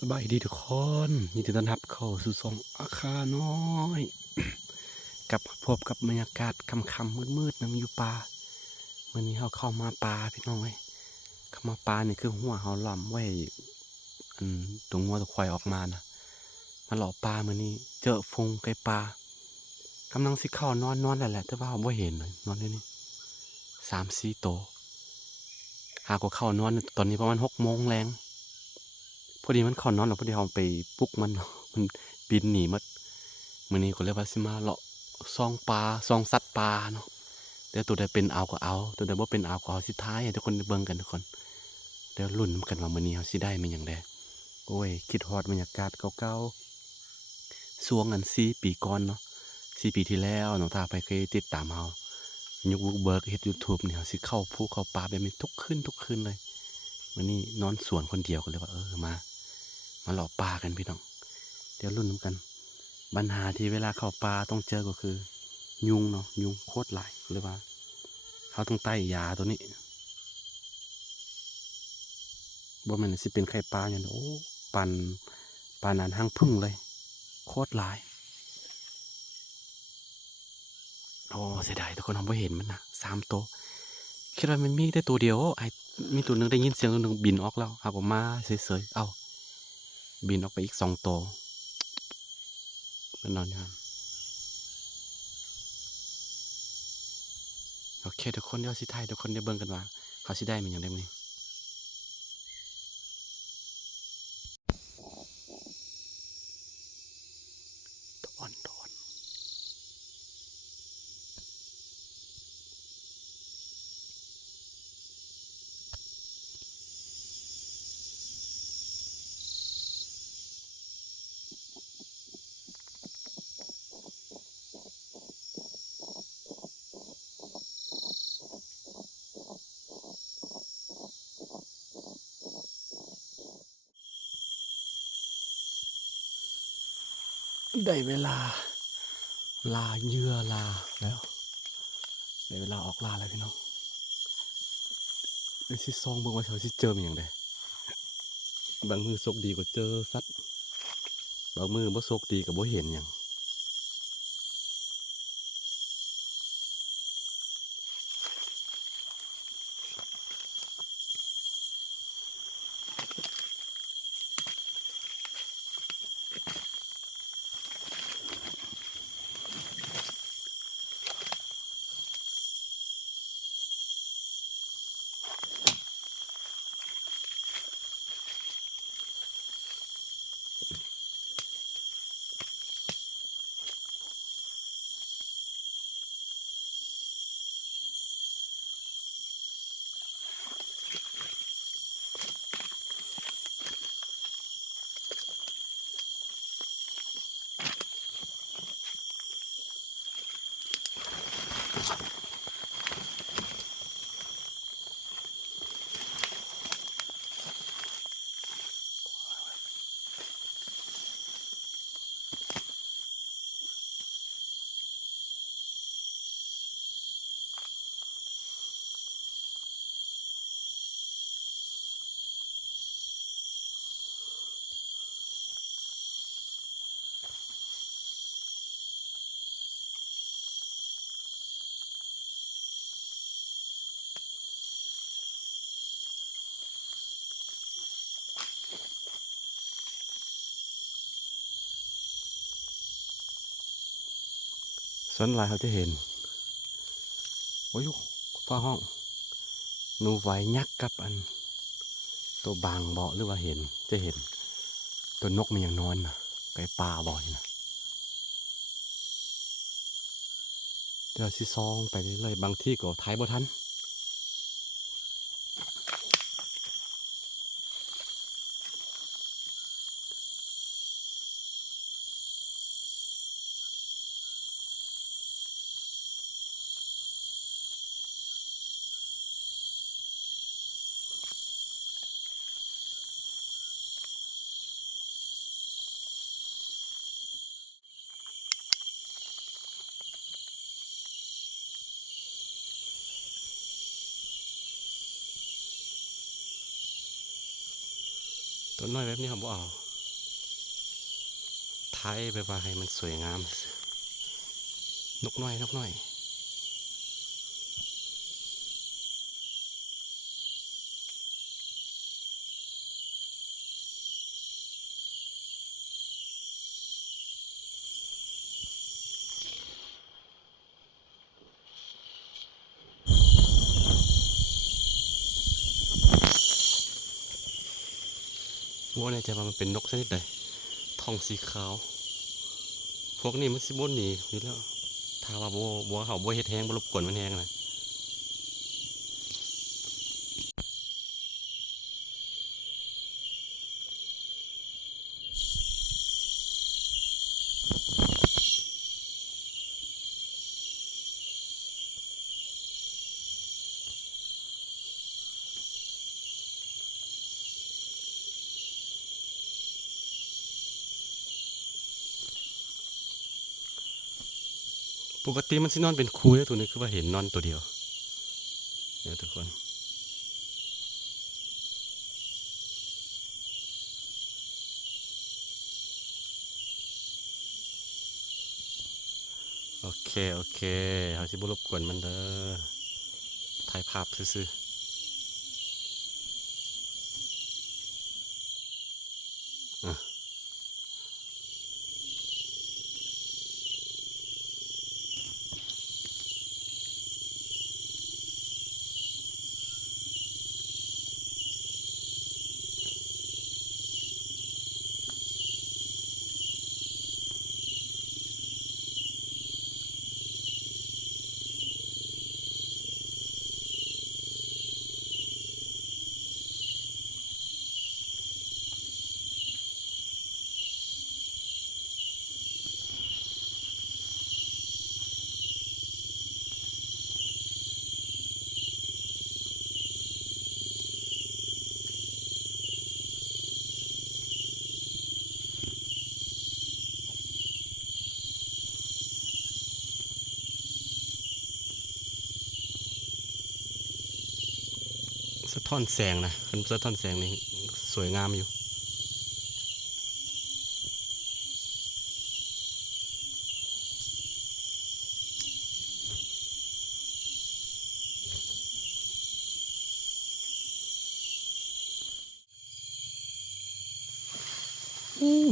สบายดีทุกคนยินดีต้อนรับเข้าสู่ช่องอาคาน้อยกับพบกับบรรยากาศค่ำๆมืดๆนะมีอยู่ป่าวันนี้เราเข้ามาป่าพี่น้องเอ้ยเข้ามาป่านี่คือหัวเราล้อมไว้ตรงงัวตะควายออกมานะมาหล่อป่ามื้อนี้เจอฟงไก่ป่ากำลังสิเข้านอนแหละแต่ว่าเราบ่เห็นเลยนอนอยู่นี่3-4ตัวหากว่าเข้านอนตอนนี้ประมาณ6 โมงแรงพอดีมันเข้านอนแล้วพอดีเราไปปลุกมัน มันบินหนีหมดมื้อนี้ก็เลยว่าสิมาเลาะส่องปลาส่องสัตว์ป่าเนาะเดี๋ยวตัวใดเป็นเอาก็เอาตัวใดบ่เป็นเอาก็เอาสิท้ายให้ทุกคนได้เบิ่งกันทุกคนเดี๋ยวลุ้นนำกันว่ามื้อนี้เฮาสิได้มันหยังแดโอ้ยคิดฮอดบรรยากาศเก่าๆช่วงอัน4 ปีก่อนเนาะ4 ปีที่แล้วน้องตาไปเคยติดตามเฮายุคบุกเบิกเฮ็ด YouTube นี่เฮาสิเข้าภูเข้าป่าแบบนี้ทุกคืนเลยมื้อนี้นอนสวนคนเดียวก็เลยว่ามาเลาะป่ากันพี่น้องเดี๋ยวลุ้นนำกันปัญหาที่เวลาเข้าป่าต้องเจอก็คือยุงเนาะยุงโคตรหลายหรือว่าเขาต้องไต้ยาตัวนี้บ่แม่นสิเป็นไข่ปลาอย่างโอ้ปันนั้นหางพึ่งเลยโคตรหลายโอ้เสียดายทุกคนเราไม่เห็นมันนะ3 ตัวคิดว่ามันมีแต่ตัวเดียวไอ้มีตัวหนึงได้ยินเสียงตัวหนึงบินออกแล้วหากว่ามาเฉยๆเอ้าบินออกไปอีก2 ตัวมันนอนอยู่นั่นโอเคทุกคนเดี๋ยวสิถ่ายทุกคนได้เบิ่งกันว่าเขาสิได้มันหยังได้มื้อนี้ตอนได้เวลาลาเหยื่อลาแล้วได้เวลาออกล่าแล้วพี่น้องไอ้สิซองเบิ่งว่าเขาสิเจอมันหยังได้บางมือโชคดีก็เจอสัตว์บางมือบ่โชคดีก็บ่เห็นหยังส่วนหลายเขาจะเห็นโอ้ยฟ้าห้องหนูไหวยักษ์กับอันตัวบางเบาะหรือว่าเห็นจะเห็นตัวนกมันยังนอนนะไก่ปลาบ่อยนะเดี๋ยวสิซองไปเรื่อยๆบางที่ก็ท้ายบ่ทันตัวน้อยแบบนี้ผมบ่เอา ยไปว่าให้มันสวยงามนกน้อยนกน้อยโง่แน่ใจว่ามันเป็นนกชนิดใดท้องสีขาวพวกนี้มันสิบ่หนีอยู่แล้วถ้าว่าบ่เขาบ่เฮ็ดแฮงบ่รบกวนมันแฮงนะปกติมันสินอนเป็นคู่เด้อตัวนี้คือว่าเห็นนอนตัวเดียวเนี่ยทุกคนโอเคโอเคเขาสิบ่รบกวนมันเด้อถ่ายภาพซื่อๆสะท้อนแสงนะมันสะท้อนแสงนี่สวยงามอยู่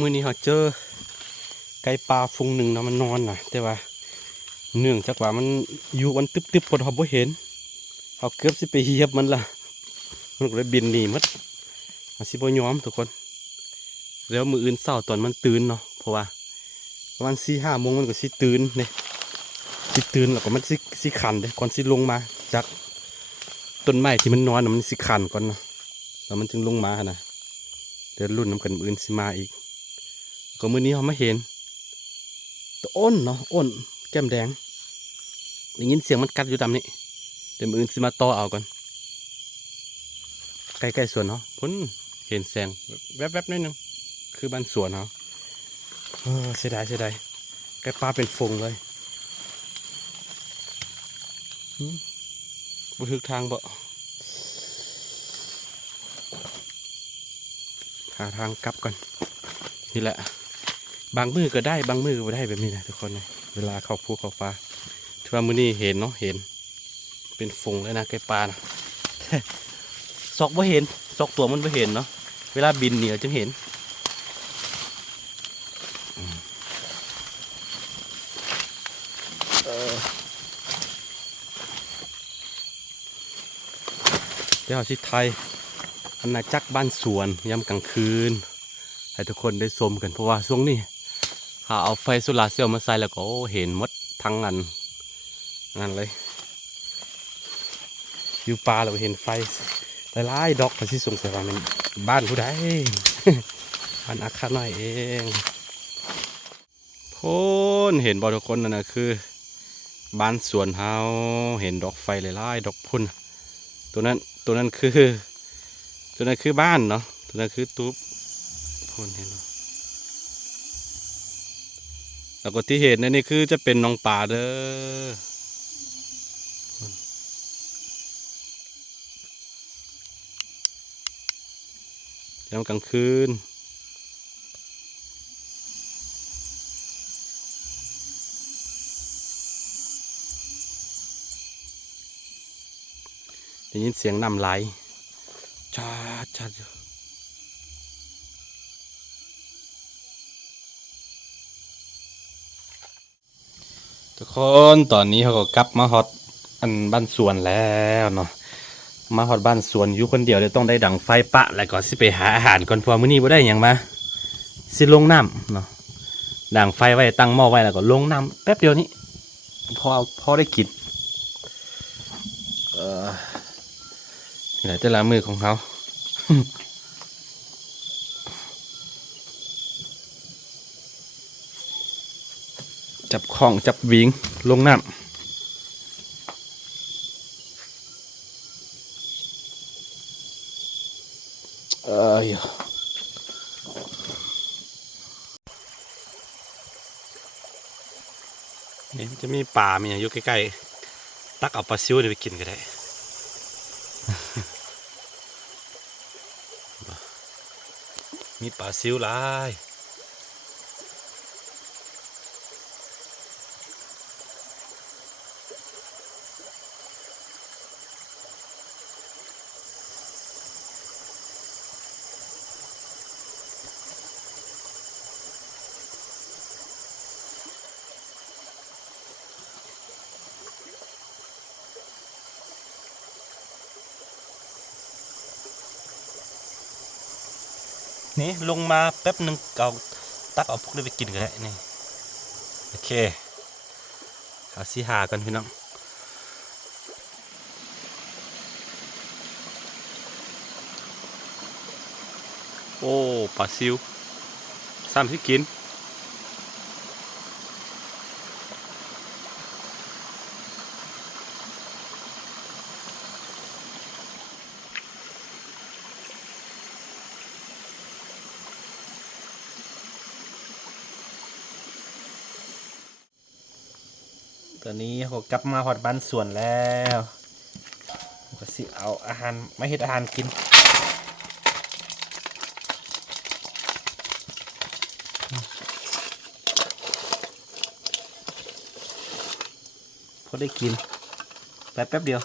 มื้อนี้เขาเจอไก่ปลาฝูงหนึ่งนะมันนอนนะแต่ว่าเนื่องจากว่ามันอยู่มันตึบๆพอเขาบ่เห็นเขาเกือบสิไปเหยียบมันละมันก็เลยบินหนีหมดมันสิบ่ยอมทุกคนแล้วมื้ออื่นเช้าตอนมันตื่นเนาะเพราะว่าประมาณ4-5 โมงมันก็สิตื่นเนี่ยสิตื่นแล้วก็มันสิขันเด้ก่อนสิลงมาจากต้นไม้ที่มันนอนน่ะมันสิขันก่อนเนาะแล้วมันจึงลงมานะเดี๋ยวรุ่นน้ำกันมื้ออื่นสิมาอีกก็มื้อนี้เขาไม่เห็นตัวอ้นเนาะอ้นแก้มแดงได้ยินเสียงมันกัดอยู่ตามนี้เดี๋ยวมื้ออื่นสิมาต่อเอาก่อนใกล้ๆสวนเนาะพ้นเห็นแสงแวบๆนิดนึงคือบ้านสวนเนาะเสียดายเสียดายไก่ปลาเป็นฟงเลยบุทึกทางบ่หาทางกลับก่อนนี่แหละบางมือก็ได้บางมือก็ไม่ได้แบบนี้นะทุกคนเลยเวลาเข้าภูเข้าป่าถือว่ามื้อนี้เห็นเนาะเห็นเป็นฟงเลยนะไก่ปลานะ ซอกบ่เห็นซอกตัวมันบ่เห็นเนาะเวลาบินเนี่ยจึงเห็นเดี๋ยวสิไทยอาณาจักรบ้านสวนยามกลางคืนให้ทุกคนได้ชมกันเพราะว่าช่วงนี้หาเอาไฟโซลาร์เซลล์มาใส่แล้วก็เห็นหมดทั้งงานเลยอยู่ป่าเราเห็นไฟหลายๆดอกก็สิสงสัยว่ามันบ้านผู้ใด บ้านอาคาน้อยเองพ้นเห็นบ่ทุกคนนั่นนะคือบ้านสวนเฮาเห็นดอกไฟหลายๆดอกพุ่นตัวนั้นคือบ้านเนาะตัวนั้นคือตุ๊บพุ่นเห็นเนาะแล้วก็ที่เห็นนั่นนี่คือจะเป็นน้องป่าเด้อยามกลางคืน ได้ยินเสียงน้ำไหลชาชาทุกคนตอนนี้เขาก็กลับมาฮอตอันบ้านสวนแล้วเนาะมาฮอตบ้านสวนอยู่คนเดียวเลยต้องได้ดังไฟปะแล้วก็สิไปหาอาหารก่อนเพราะมื้อนี้บ่ได้หยังมาสิลงน้ำเนาะดังไฟไว้ตั้งหม้อไว้แล้วก็ลงน้ำแป๊บเดียวนี้พอได้กินนี่แหละแต่ละมือของเขา จับของจับวิงลงน้ำนี่จะมีป่ามีอยู่ใกล้ๆตักเอาปลาซิวไปกินก็ได้ มีปลาซิวหลายนี่ลงมาแป๊บหนึ่งเอาตักเอาพวกนี้ไปกินก็ได้นี่โอเคเอาสิหากันพี่น้องโอ้ปลาซิวซ้ำที่กินตอนนี้เขากลับมาหอดบ้านสวนแล้วก็สิเอาอาหารไม่เห็ดอาหารกินพอได้กินแป๊บเดียว